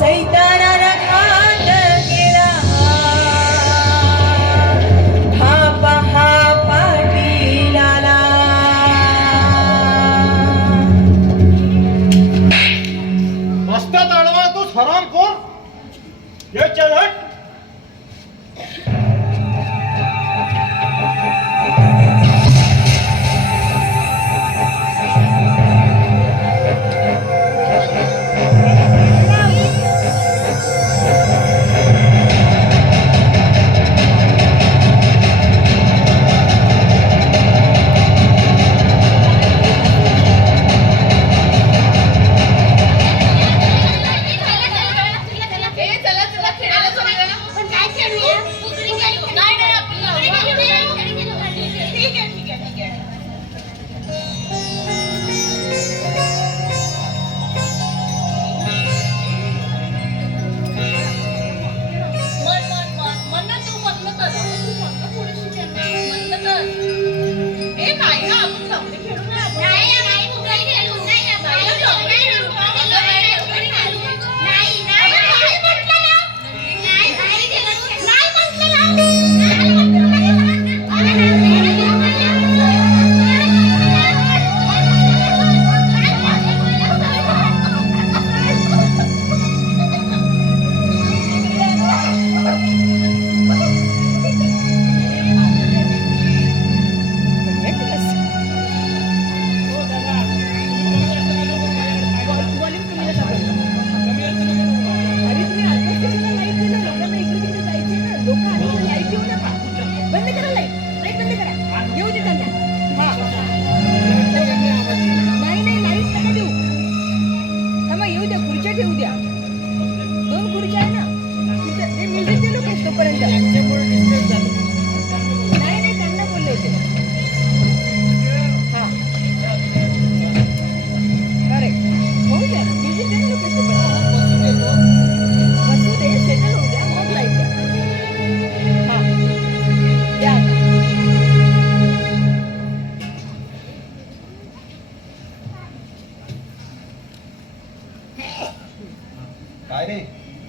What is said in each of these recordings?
सैतानाला घात केला हा पहा पाटीलाला. रस्त्यात अडवा तू हरामखोर. ये चल हट. काय रे,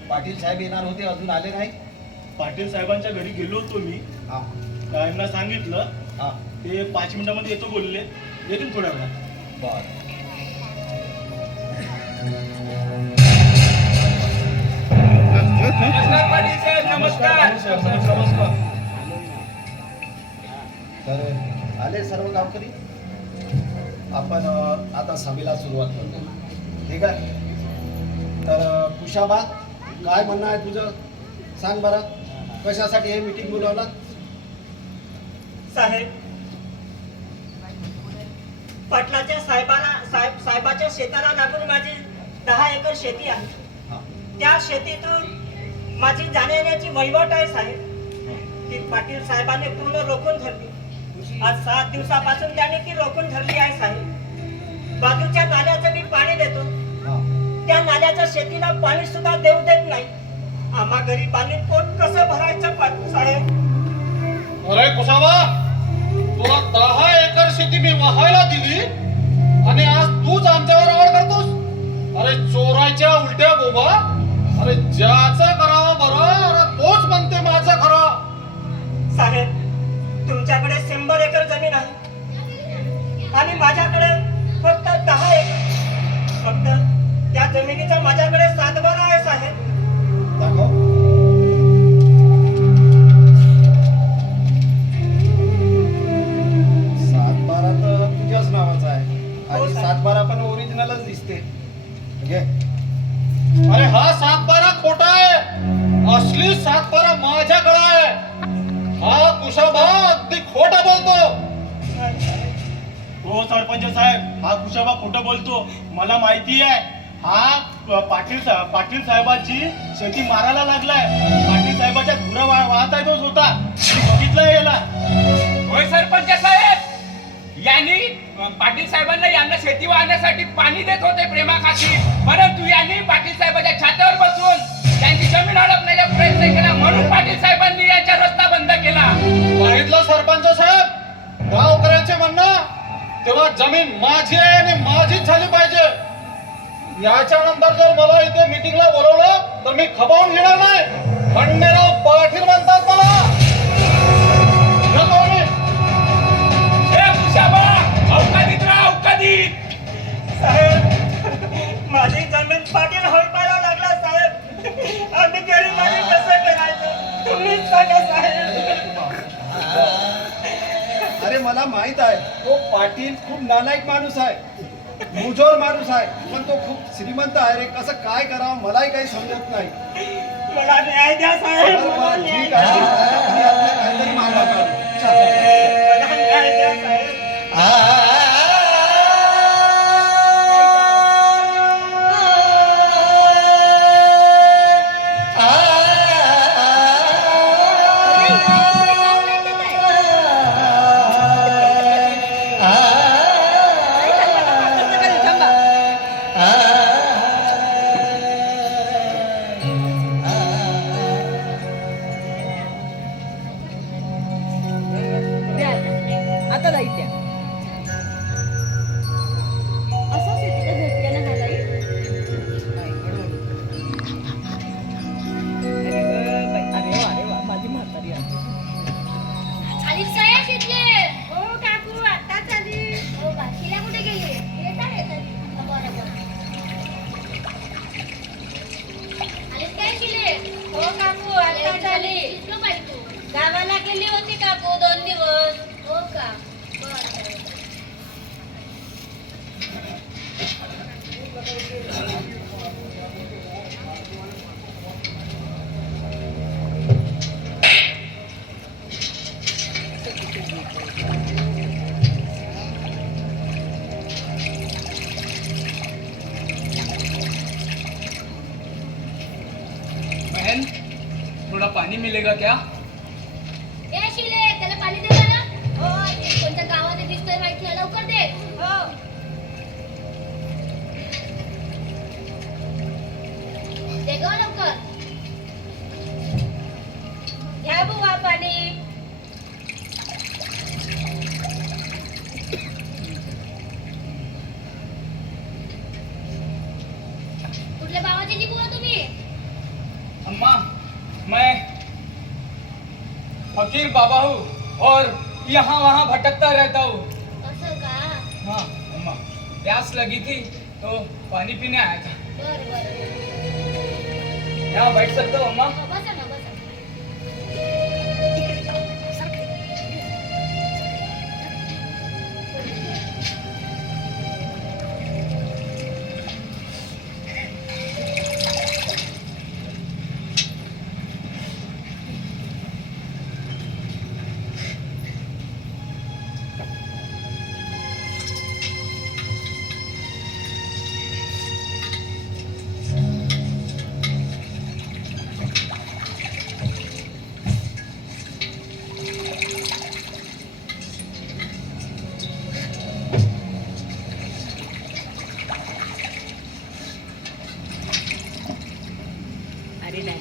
पाटील साहेब येणार होते, अजून आले नाही? पाटील साहेबांच्या घरी गेलो होतो मी. त्यांना सांगितलं, ते 5 मिनिटांमध्ये येतो बोलले. येतील थोड्या वेळात. बर. नमस्कार. तर आले सर्व गावकरी. आपण आता सभेला सुरुवात करू. ठीक आहे. तर कुशाबा, काय म्हणणं आहे तुझं? सांग बरं, कशासाठी हे मीटिंग बोलवलं? साहेब, पाटलाच्या साहेबाच्या शेताला लागून माझी 10 एकर शेती आहे. त्या शेतीतून माझी जाण्याची वहिवाट आहे साहेब. ती पाटील साहेबांनी पूर्ण रोखून धरली. आज 7 दिवसापासून त्याने ती रोखून धरली आहे साहेब. बाजूच्या नाल्याचं मी पाणी देतो, त्या नाल्याच्या शेतीला पाणी सुद्धा देऊ देत नाही. आम्हा गरीबांनी पोट कसं भरायचं पाटील साहेब? अरे कुशाबा, तुला 10 एकर शेती मी वाहायला दिली आणि आज तूच आमच्यावर आवाज करतोस? अरे चोराच्या उलट्या बोबा. अरे ज्याचं करावं बरं, अरे तोच म्हणते माझं खरं. साहेब, तुमच्याकडे 100 एकर जमीन आहे आणि माझ्याकडे फक्त 10 एकर. फक्त त्या जमिनीचा माझ्याकडे 7/12 आहे साहेब. दाखव. तुझ्याच नावाचा आहे आणि 7/12 पण ओरिजिनलच दिसते. अरे हा 7/12 खोटा आहे. असली 7/12 माझ्याकडे आहे. हा कुशाबा अगदी खोटा बोलतो. हो सरपंच साहेब, हा कुशाबा खोटं बोलतो. मला माहिती आहे. हा पाटील साहेबांची शेती मारायला लागलाय. पाटील साहेबाच्या धुरा वाहत आहे तो स्वतः. बघितलंय याला. होय सरपंच साहेब, यांनी पाटील साहेबांना यांना शेती वाहण्यासाठी पाणी देत होते प्रेमाखाती. परंतु यांनी पाटील साहेबांच्या छात्यावर बसून त्यांची जमीन हडपण्याचा प्रयत्न केला, म्हणून पाटील साहेबांनी यांचा रस्ता बंद केला. बघितलं सरपंच साहेब, गावकऱ्यांचे म्हणणं, तेव्हा जमीन माझी आहे आणि माझीच झाली पाहिजे. याच्यानंतर जर मला इथे मीटिंगला बोलवलं तर मी खपावून घेणार नाही. खंडेराव पाटील म्हणतात मला. येतो मी. ए कुशाबा, अवकादीत राहा, अवकादीत. साहेब माझी जमीन पाटील हडपायला लागला साहेब. आम्ही गरिबांनी कसं करायचं तुम्हीच सांगा साहेब. अरे मला माहित आहे तो पाटील खूप नालायक माणूस आहे, मुजोर माणूस आहे, पण तो खूप श्रीमंत आहे रे. कसं काय करावं मलाही काही समजत नाही. मला न्याय द्या साहेब. बरं, मला बरं, न्याय ठीक द्या. आहे. मी आपलं काहीतरी मार्ग काढू. चल. मला न्याय द्या साहेब. आता लाईट द्या. असंच येते का झटक्यानं हा लाईट? अरे वा माझी म्हातारी आहे. आली साया शिकले. हो काकू आताच आली. हो का शिला कुठे गेली? येतात. बरोबर. आलीस काय शिले? हो काकू आताच आली. कुठं बाई तू? गावाला गेली होती काकू 2 दिवस. हो का? बरं. बहन, थोड़ा पानी मिलेगा क्या? ए शिले त्याला पाणी दे ना. हो ते कोणत्या गावात दिसतोय माहित नाही लवकर दे. हो. दे गं लवकर. घ्या बुवा पाणी. कुठल्या गावाचे जी बुवा तुम्ही? अम्मा, मैं फकीर बाबा हूँ और यहाँ वहाँ भटकता रहता हूँ. असं का? हाँ अम्मा, प्यास लगी थी तो पानी पीने आया था. बर. यहाँ बैठ सकता हूँ अम्मा? हो, बसा ना बसा. अरे नाही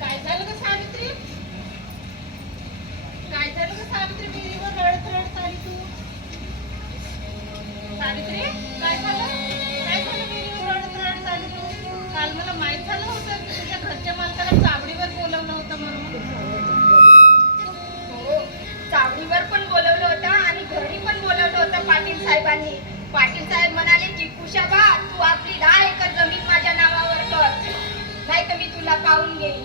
काय झालं ग सावित्री? काय झालं ग सावित्री? विहिरीवर रडत रडत आली तू. सावित्री काय झालं? काय झालं विहिरीवर रडत रडत आली तू? काल मला माहित झालं होतं की तुझ्या घरच्या मालकाला चावडीवर बोलवलं होतं म्हणून. हो, चावडीवर पण बोलवलं होतं आणि घरी पण बोलवलं होतं पाटील साहेबांनी. पाटील साहेब म्हणाले की कुशाबा तू आपली 10 एकर जमीन माझ्या नावावर कर, नाही तर मी तुला पाहून घेईन.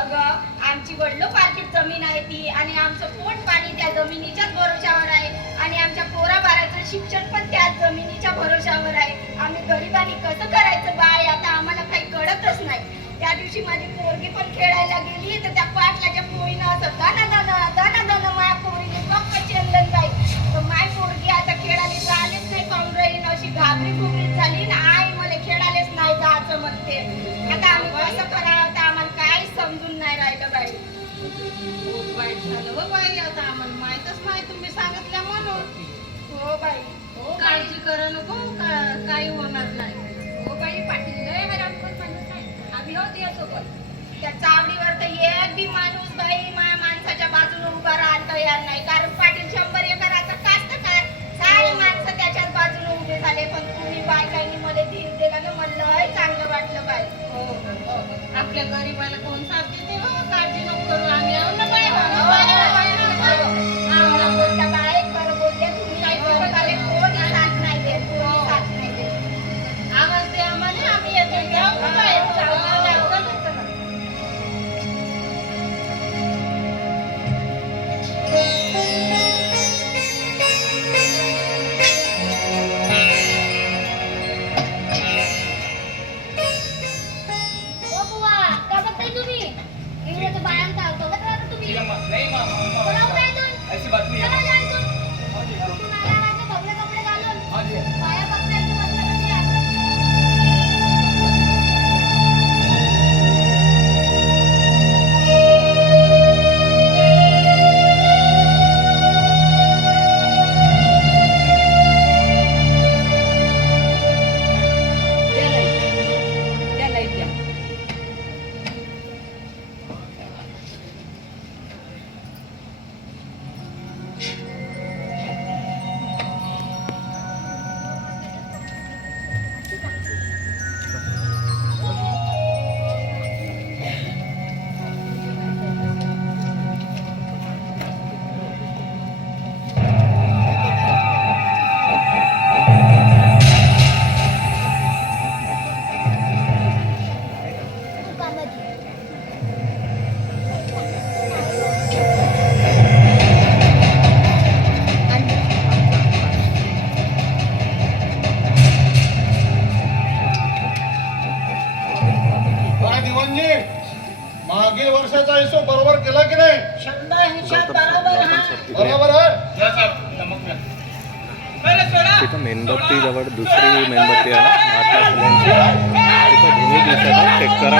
अगं आमची वडिलोपार्जित जमीन आहे ती आणि आमचं पोट पाणी त्या जमिनीच्याच भरोशावर आहे आणि आमच्या पोराबाळाचं शिक्षण पण त्याच जमिनीच्या भरोशावर आहे. आम्ही गरिबांनी कसं करायचं बाय आता आम्हाला काही कळतच नाही. त्या दिवशी माझी पोरगी पण खेळायला गेली तर त्या पाटलाच्या पोळीनं असं दाना माझ्या पोरीने पक्क चेंदन बाई. तर माय पोरगी आता खेळायला जायलाच नाही पाहून राहील अशी घाबरी घुबरी झाली ना. आई मला खेळायलाच नाही जायचं म्हणते. आता आम्ही कसं करावं तर आम्हाला काहीच समजून नाही राहिलं बाई. खूप वाईट झालं व बाई. आता आम्हाला माहीतच नाही तुम्ही सांगितलं म्हणून. हो बाई. काळजी करा नको, काही होणार नाही. हो बाई पाटील लय हरामखोर माणूस आहे. आम्ही होती सोबत त्या चावडीवर तर एक बी माणूस बाई माझ्या माणसाच्या बाजूने उभा राहायला तयार नाही. कारण पाटील 100 एकराचा कास आपल्या गरीबाला कोण साथ देते हो? काळजी नको करू, आम्ही आहो ना बाई. आम्हाला बोलता बाई, खरं बोलते तुम्ही काही बोलत आले, कोणी साथ नाही देत, कोणी साथ नाही देत. आवाज दे आम्हाला, आम्ही येतो. जाऊ ना बाई, जाऊ ना, जाऊ. चला, चला. ओ बुवा, का बघताय तुम्ही? इंग्रजी बायांचा बघत राहता तुम्ही. नहीं माँ चला उठा इथून. ऐसी बात नहीं चला है. जा इथून. कुठून आला माझे भगवे कपडे घालून? हाँ जी. बाया बघताय इथे बसल्या बसल्या. त्या लाईट द्या. काय दिवाणजी, मागील वर्षाचा हिशोब बरोबर केला की नाही? बरोबर आहे. जा साहब, नमक द्या. पहिले सोडा. तिथं मेणबत्ती जवळ दुसरी मेणबत्ती आहे ना महात्मा फुलेंची तिथं धुनी दिसत आहे चेक करा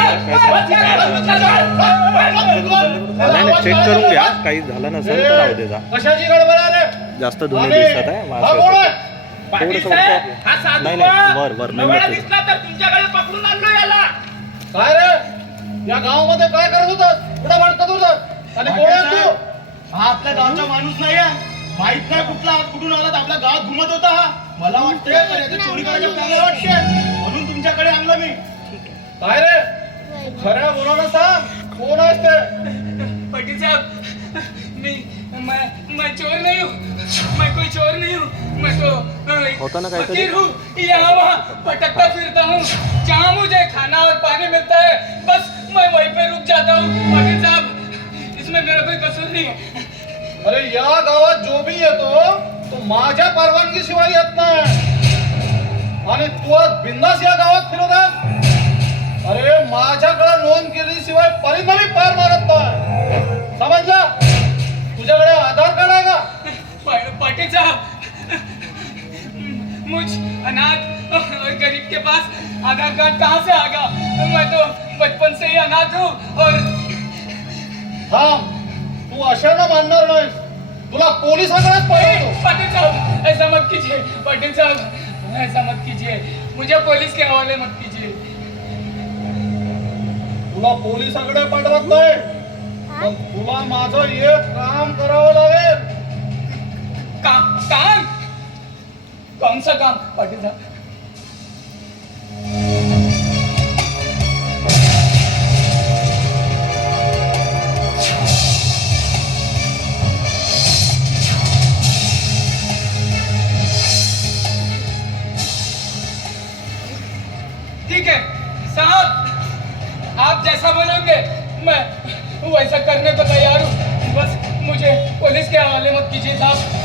नाही नाही चेक करून घ्या काही झालं नसेल तर राहू दे जा कशाची गडबड आहे रे? जास्त धुनी आणि दिसत आहे हा वास कोण येतो. आहे? पाटील थोडंसं साहेब, वरती. हा साधू नाही, नाही, बा. वर नवरा मेणबत्ती. दिसला तर तुमच्याकडे पकडून आणलो याला. काय रे, या गावामध्ये काय करत होता? कुठं भटकत होता? आणि कोण आहे तू? हा आपल्या गावचा माणूस नाही आहे. माहित नाही कुठला कुठून आला तर आपल्या गावात घुमत होता हा. मला वाटते तर याची चोरी करायच्या प्लॅनला वाटते म्हणून तुमच्याकडे आणलं मी. काय रे, खऱ्या बोलायला सांग, कोण आहेस ते? पाटील साहब, मैं चोर नहीं हूँ. मैं कोई चोर नहीं हूँ. मैं तो होता ना काहीतरी? फकीर हूँ. यहाँ वहाँ भटकता फिरता हूँ. जहाँ मुझे खाना और पानी मिलता है बस मैं वहीं पे रुक जाता हूँ. पाटील साहब, इसमें मेरा कोई कसूर नहीं है. अरे या गावात जो भी येतो तो माझ्या परवानगी शिवाय येत नाही. आणि तू आज बिंदास या गावात फिरत आहे. अरे माझ्याकडे नोंद केल्याशिवाय परिणामी पार मारत नाही. समजला? तुझ्याकडे आधार कार्ड आहे का? पाटिल साहब, मुझ अनाथ और गरीब के पास आधार कार्ड कहाँ से आएगा? मैं तो बचपन से ही अनाथ हूँ और थांब, तू अशानं मानणार नाहीस. तुला पोलिसाकडेच पळवतो. पाटिल साहब, ऐसा मत कीजिए. पाटिल साहब, ऐसा मत कीजिए. मुझे पुलिस के हवाले मत कीजिए. तुला पोलिसाकडे पाठवत नाही, पण तुला माझं एक काम करावं लागेल. काम? कौन सा काम पाटिल साहब? ठीक है साहब, आप जैसा बोलोगे मैं वैसा करने को तैयार हूँ. बस मुझे पुलिस के हवाले मत कीजिए साहब.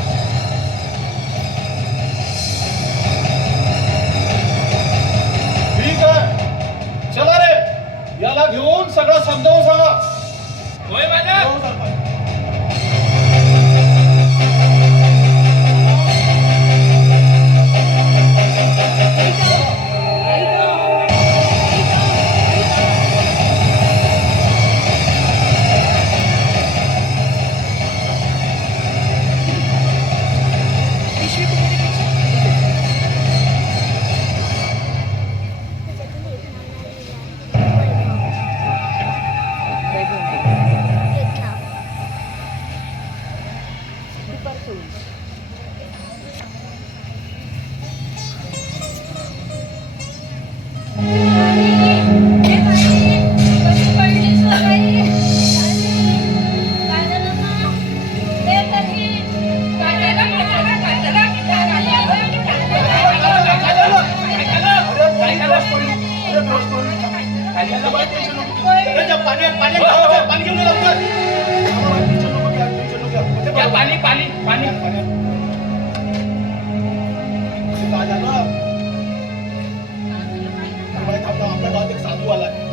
ठीक आहे, चला रे, याला घेऊन सगळं समजावून सांगा. होय माझ्या. हो, सरपंच.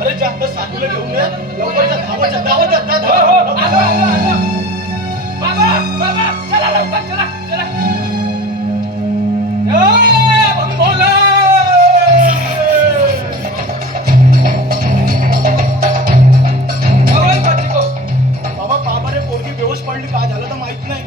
अरे जास्त साठवलं घेऊन ये लवकर जा, धावत जा, धावत जा, जा, हो, हो, धावत जा. आलो, आलो, आलो. बाबा बाबा चला लवकर चला चला जय भोला जवळ बच्चो बाबा बाबा रे पोरगी बेहोश पडली काय झालं तर माहित नाही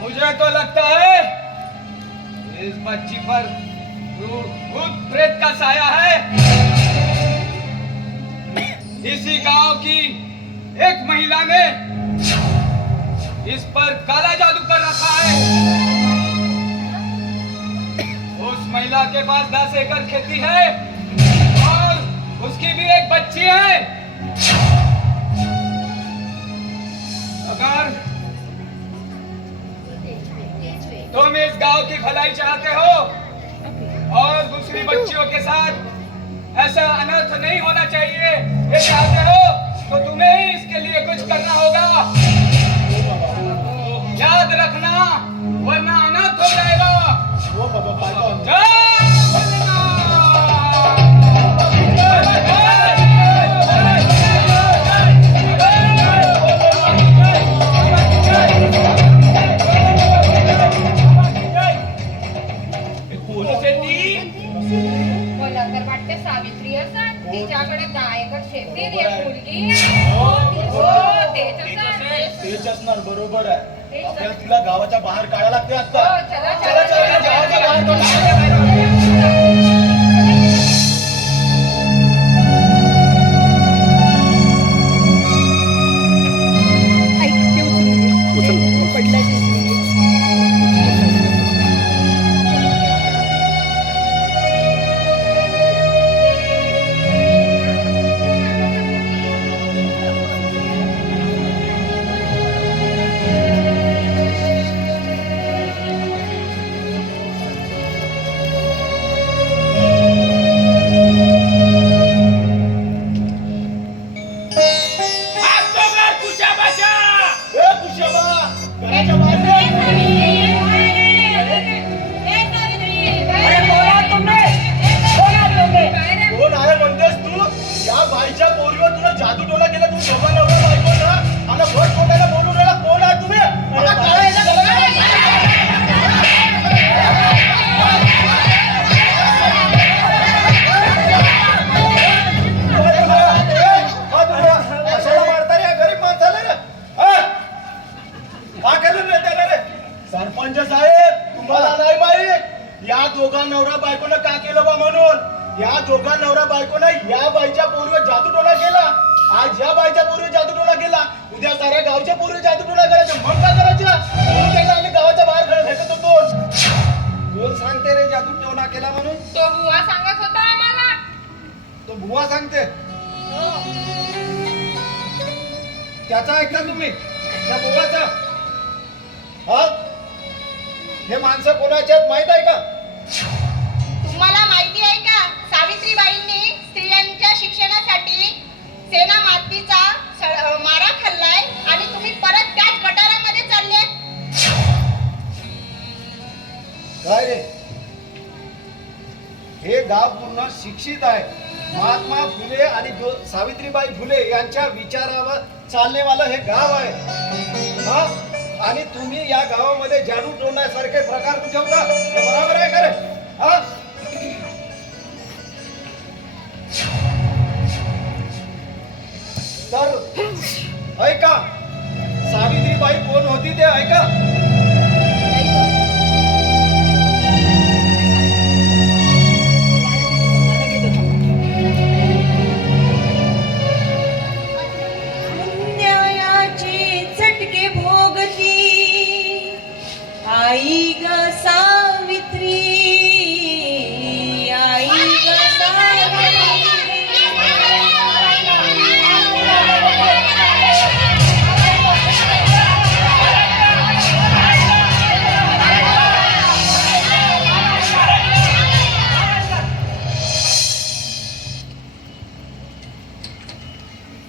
मुझे तो लगता है इस बच्ची पर भूत प्रेत का साया है। इसी गांव की एक महिला ने इस पर काला जादू कर रखा है। उस महिला के पास 10 एकड़ खेती है और उसकी भी एक बच्ची है। अगर तुम इस गांव की भलाई चाहते हो और दूसरी बच्चियों के साथ ऐसा अनर्थ नहीं होना चाहिए ये चाहते हो तो तुम्हें ही इसके लिए कुछ करना होगा। याद रखना वरना अनर्थ हो जाएगा। हो बाबा पायगॉन जय मला तर वाटते सावित्री असं तिच्याकडे 10 एकर शेती आहे, एक मुलगी आहे. हो, तेच असं. तेच असणार बरोबर आहे आपल्याला तिला गावाच्या बाहेर काढायला लागते आता हो, चला, चला चला, चला चला. गावाच्या बाहेर काढू. सरपंच साहेब तुम्हाला नाही माहित या दोघा नवरा बायकोनं का केलं बा म्हणून या दोघा नवरा बायकोनं या बाईच्या पोरीवर जादूटोना केला आज या बाईच्या पोरीवर जादूटोना केला उद्या साऱ्या गावच्या पोरीवर जादूटोना करायचं मग काय करायचं म्हणून त्याला आम्ही गावाच्या बाहेर फेकत होतो कोण सांगते रे जादूटोना केला म्हणून तो बुवा सांगत होता आम्हाला. तो बुवा सांगते त्याचा ऐका तुम्ही त्या बुवाचा हा हे माणसं कोणाच्या आहेत माहित आहे का तुम्हाला माहिती आहे का सावित्रीबाईंनी स्त्रियांच्या शिक्षणासाठी सेना मातीचा मारा खाल्लाय आणि तुम्ही परत त्याच गटारामध्ये चालले. काय रे हे गाव पूर्ण शिक्षित आहे. महात्मा फुले आणि सावित्रीबाई फुले यांच्या विचारावर चाललेवालं हे गाव आहे. हा? आणि तुम्ही या गावामध्ये जादू टोळण्यासारखे प्रकार ठेवता, हे बरोबर आहे का रे? हा? तर ऐका, सावित्रीबाई कोण होती ते ऐका. न्यायाचे चटके भोगती आई ग सावित्री, आई ग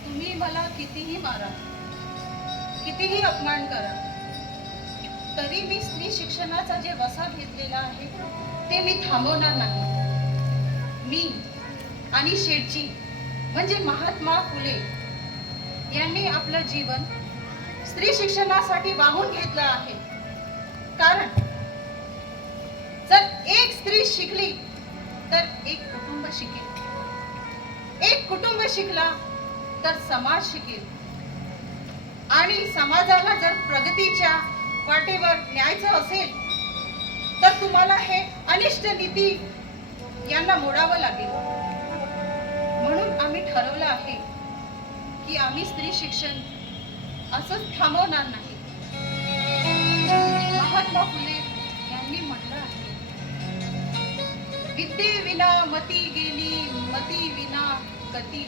तुम्ही मला कितीही मारा, कितीही अपमान करा, तरी मी स्त्री शिक्षणाचा जे वसा घेतलेला आहे ते मी थांबवणार नाही. मी आणि शेठजी म्हणजे महात्मा फुले यांनी आपलं जीवन स्त्री शिक्षणासाठी वाहून घेतलं आहे. कारण जर एक स्त्री शिकली तर एक कुटुंब शिकेल, एक कुटुंब शिकला तर समाज शिकेल, आणि समाजाला जर प्रगतीच्या वाटेवर न्यायचं असेल तर तुम्हाला हे अनिष्ट नीती यांना मोडावं लागेल. म्हणून आम्ही ठरवलं आहे की आम्ही स्त्री शिक्षण असंच थांबवणार नाही. महात्मा फुले यांनी म्हटलं आहे, विद्येविना मती गेली, मती विना गती.